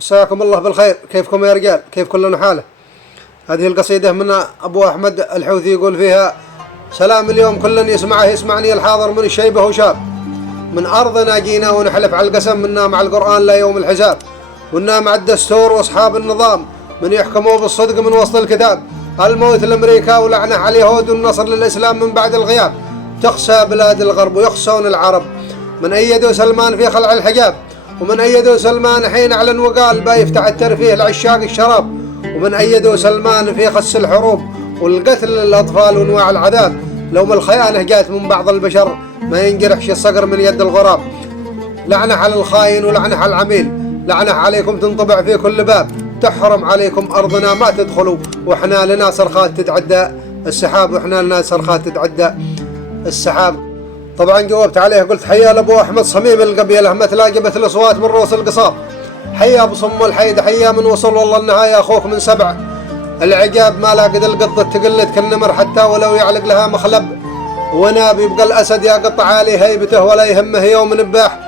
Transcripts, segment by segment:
مساكم الله بالخير. كيفكم يا رجال؟ كيف كل حاله؟ هذه القصيدة من أبو أحمد الحوثي يقول فيها: سلام اليوم كل يسمعه يسمعني الحاضر من الشيبة وشاب، من أرضنا جينا ونحلف على القسم، منا مع القرآن لا يوم الحساب، ونا مع الدستور وأصحاب النظام من يحكموا بالصدق من وسط الكتاب، الموت لأمريكا ولعنة على اليهود والنصر للإسلام من بعد الغياب، تخسى بلاد الغرب ويخسون العرب، من أيدوا سلمان في خلع الحجاب، ومن أيدوا سلمان حين أعلن وقال بيفتح الترفيه لعشاق الشراب، ومن أيدوا سلمان في خس الحروب والقتل للأطفال وانواع العذاب، لو ما الخيانة جات من بعض البشر ما ينجرحش الصقر من يد الغراب، لعنة على الخاين ولعنة على العميل، لعنة عليكم تنطبع في كل باب، تحرم عليكم أرضنا ما تدخلوا، وإحنا لنا صرخات تتعدى السحاب، وإحنا لنا صرخات تتعدى السحاب. طبعا جاوبت عليه قلت: حيا لأبو أحمد صميم القبيلة ما تلاقي مثل الأصوات من رؤوس القصاب، حيا بصم الحيد، حيا من وصل والله النهاية أخوك من سبع العقاب، ما لاقد القطة تقلد كالنمر حتى ولو يعلق لها مخلب، وناب يبقى الأسد يا قطع علي هيبته ولا يهمه يوم نباح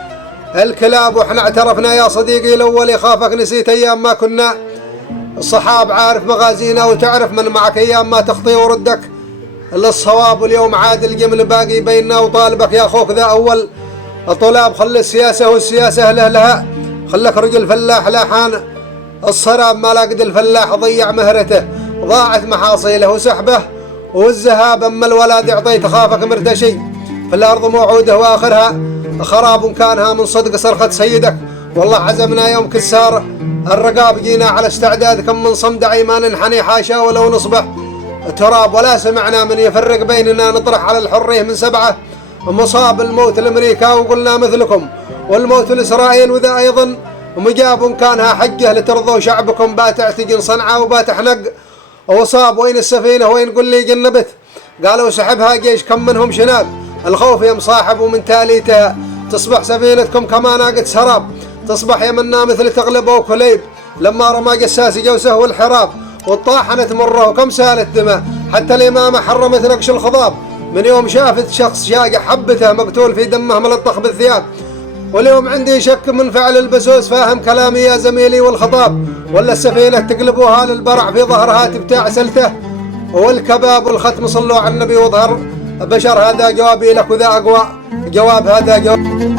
الكلاب، واحنا اعترفنا يا صديقي الأول يخافك نسيت أيام ما كنا الصحاب، عارف مغازينا وتعرف من معك أيام ما تخطي وردك للصواب، واليوم عاد الجمل باقي بيننا وطالبك يا أخوك ذا أول الطلاب، خلي السياسة والسياسة لها، خلك رجل فلاح لاحان الصراب، ما لاقد الفلاح ضيع مهرته ضاعت محاصيله وسحبه والذهاب، أما الولد يعطيك خافك مرتشي في الأرض موعوده وآخرها خراب، كانها من صدق صرخة سيدك، والله عزمنا يوم كسار الرقاب، جينا على استعداد كم من صمد عيمان ننحني حاشا ولو نصبح تراب، ولا سمعنا من يفرق بيننا نطرح على الحرية من سبعة مصاب، الموت لأمريكا وقلنا مثلكم والموت لإسرائيل، وذا أيضا مجاب كانها حجه لترضوا شعبكم، بات اعتجن صنعاء وبات حنق وصاب، وين السفينة وين قل لي جنبت، قالوا سحبها جيش كم منهم شناب، الخوف يم صاحب ومن تاليتها تصبح سفينتكم كما ناقة سراب، تصبح يمنا مثل تغلبوا كليب لما رمى جساس جوسه والحراب، والطاحنة تمره وكم سالت دماء حتى الإمامة حرمت نقش الخضاب، من يوم شافت شخص شاقع حبته مقتول في دمه ملطخ بالثياب، واليوم عندي شك من فعل البسوس، فاهم كلامي يا زميلي والخطاب، ولا السفينة تقلبوها للبرع في ظهرها تبتاع سلته والكباب والختم، صلوا على النبي وظهر بشر، هذا جوابي لك وذا أقوى جواب، هذا جواب.